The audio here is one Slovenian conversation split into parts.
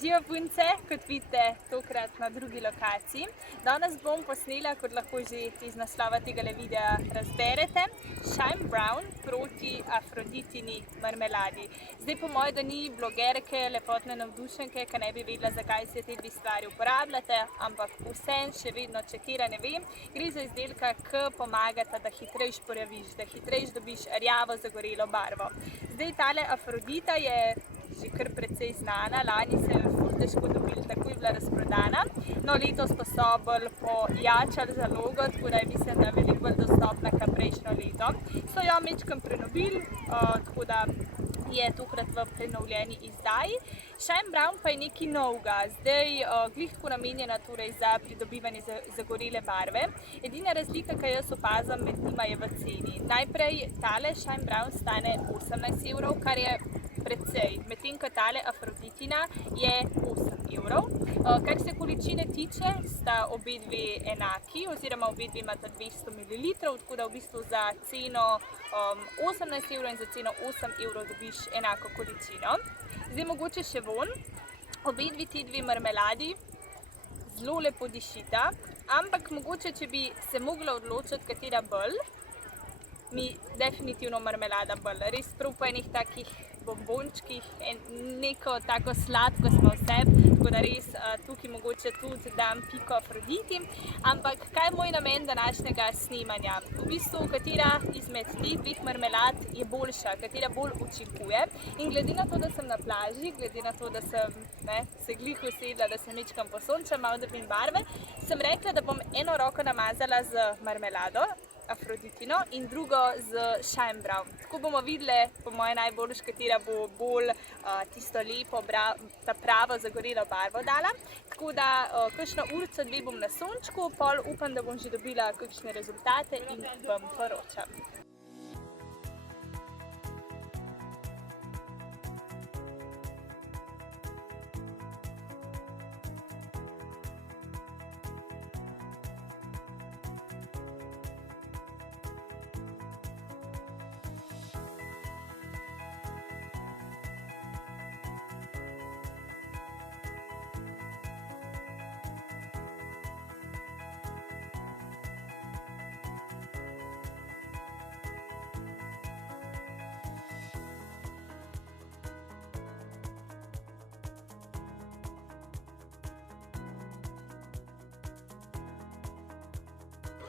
Živijo punce, kot vidite, tokrat na drugi lokaciji. Danes bom posnela, kot lahko že iz naslova tega videa razberete, Shine Brown proti Afroditini marmeladi. Zdaj po moje, da ni blogerke, lepotne navdušenke, ki ne bi vedela, zakaj se te dve stvari uporabljate, ampak vsem še vedno čekira, ne vem. Gre za izdelka, ki pomagata, da hitrejš porjaviš, da hitrejš dobiš rjavo zagorelo barvo. Zdaj tale Afrodita je že kar precej znana, lani se je ful težko dobili, tako je bila razprodana. No, letos pa so bolj pojačali zalogo, tako da je mislim, da veliko bolj dostopna kot prejšnjo leto. So jo majčkeno prenovili, tako da je tokrat v prenovljeni izdaji. Shine Brown pa je nekaj novega, zdaj glih tako namenjena torej za pridobivanje zagorele barve. Edina razlika, ki jaz opazam med njima, je v ceni. Najprej tale Shine Brown stane 18 €, kar je precej, medtem ko tale Afroditina je 8 €. Kar se količine tiče, sta obe dve enaki, oziroma obe dve imata 200 ml, tako da v bistvu za ceno 18 € in za ceno 8 € dobiš enako količino. Zdaj mogoče še von. Obe dve marmeladi zelo lepo dišita, ampak mogoče, če bi se mogla odločiti, katera bolj, mi definitivno marmelada bolj. Res prav po enih takih bombončkih, neko tako sladko smo vse, tako da res tukaj mogoče tudi dam piko Afroditi. Ampak kaj je moj namen današnjega snemanja? V bistvu, katera izmed teh dveh marmelad je boljša, katera bolj učinkuje. In glede na to, da sem na plaži, glede na to, da sem se glih usedla, da se majčkeno posončam, malo dobim barve, sem rekla, da bom eno roko namazala z marmelado, Afroditino, in drugo z Shine Brown. Tako bomo videli, po moje najboljš, katera bo bolj tisto lepo, ta pravo zagorelo barvo dala. Tako da kakšno urico, dve bom na sončku, pol upam, da bom že dobila kakšne rezultate in vam poročam.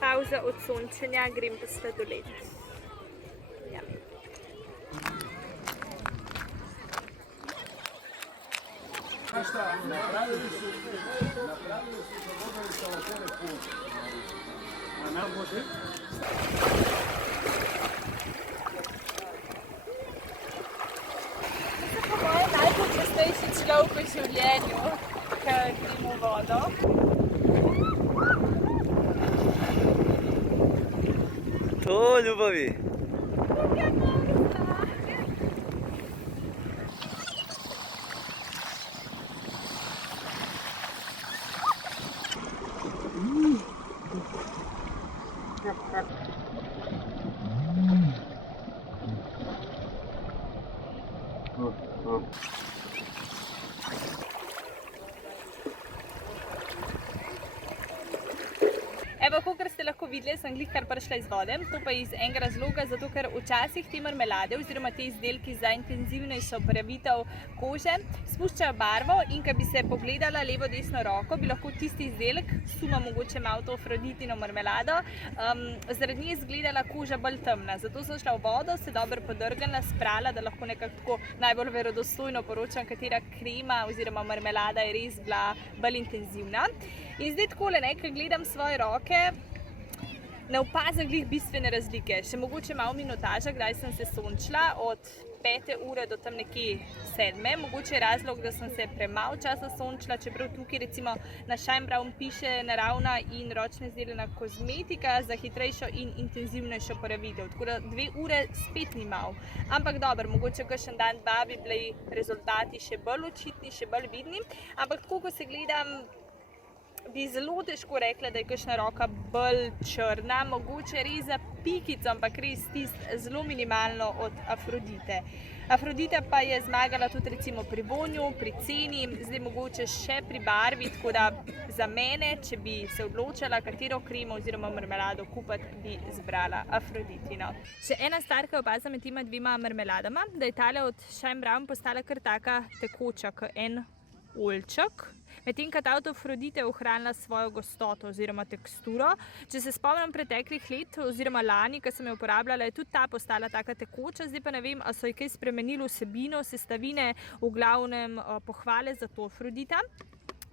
Pauza od sončenja, grem pa sladoled. Ja. Napravili su instalatere punče. A nam može? To je po moje najpočasnejši človek v življenju, ki gremo vodo. To, ljubavi! Evo, kakor ste lahko videli, sem glih kar prišla iz vode, to pa iz enega razloga, zato ker včasih te marmelade oziroma te izdelki za intenzivnejšo porjavitev kože spuščajo barvo, in ko bi se pogledala levo desno roko, bi lahko tisti izdelek, suma mogoče malo to Afroditino marmelado, zaradi nje izgledala koža bolj temna. Zato sem šla v vodo, se dobro podrgnila, sprala, da lahko nekako tako najbolj verodostojno poročam, katera krema oziroma marmelada je res bila bolj intenzivna. In zdaj takole, ko gledam svoje roke, ne opazim glih bistvene razlike. Še mogoče malo minutaža, kdaj sem se sončila, od 5. ure do tam nekje 7. Mogoče je razlog, da sem se premalo časa sončila, čeprav tukaj recimo na Shine Brown piše naravna in ročno izdelana kozmetika za hitrejšo in intenzivnejšo porjavitev. Tako da 2 ure spet ni malo. Ampak dobro, mogoče kakšen dan, dva bi bili rezultati še bolj očitni, še bolj vidni. Ampak tako, ko se gledam, bi zelo težko rekla, da je kakšna roka bolj črna, mogoče res za pikico, ampak res zelo minimalno od Afrodite. Afrodita pa je zmagala tudi recimo pri vonju, pri ceni, zdaj mogoče še pri barvi, tako da za mene, če bi se odločala, katero kremo oziroma marmelado kupiti, bi izbrala Afroditino. Še ena stvar, ki jo opazim med tema dvema marmeladama, da je tale od Shine Brown postala kar taka tekoča, kot en oljček. Medtem ko ta od Afrodite ohranila svojo gostoto oziroma teksturo. Če se spomnim preteklih let oziroma lani, ko sem jo uporabljala, je tudi ta postala taka tekoča, zdaj pa ne vem, ali so ji kaj spremenili vsebino, sestavine, v glavnem pohvale za to Afrodita.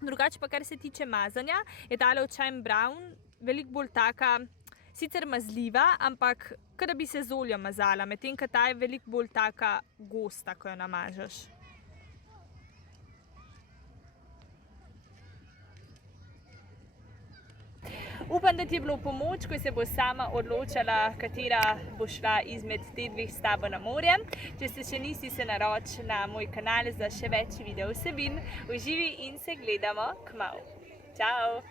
Drugače pa, kar se tiče mazanja, je tale od Shine Brown veliko bolj taka, sicer mazljiva, ampak kot da bi se z oljem mazala, medtem ko ta je veliko bolj taka gosta, ko jo namažeš. Upam, da ti je bilo v pomoč, ko se bo sama odločala, katera bo šla izmed te dveh s tabo na morje. Če se še nisi, se naroči na moj kanal za še več video vsebin. Uživi in se gledamo kmalu. Čau!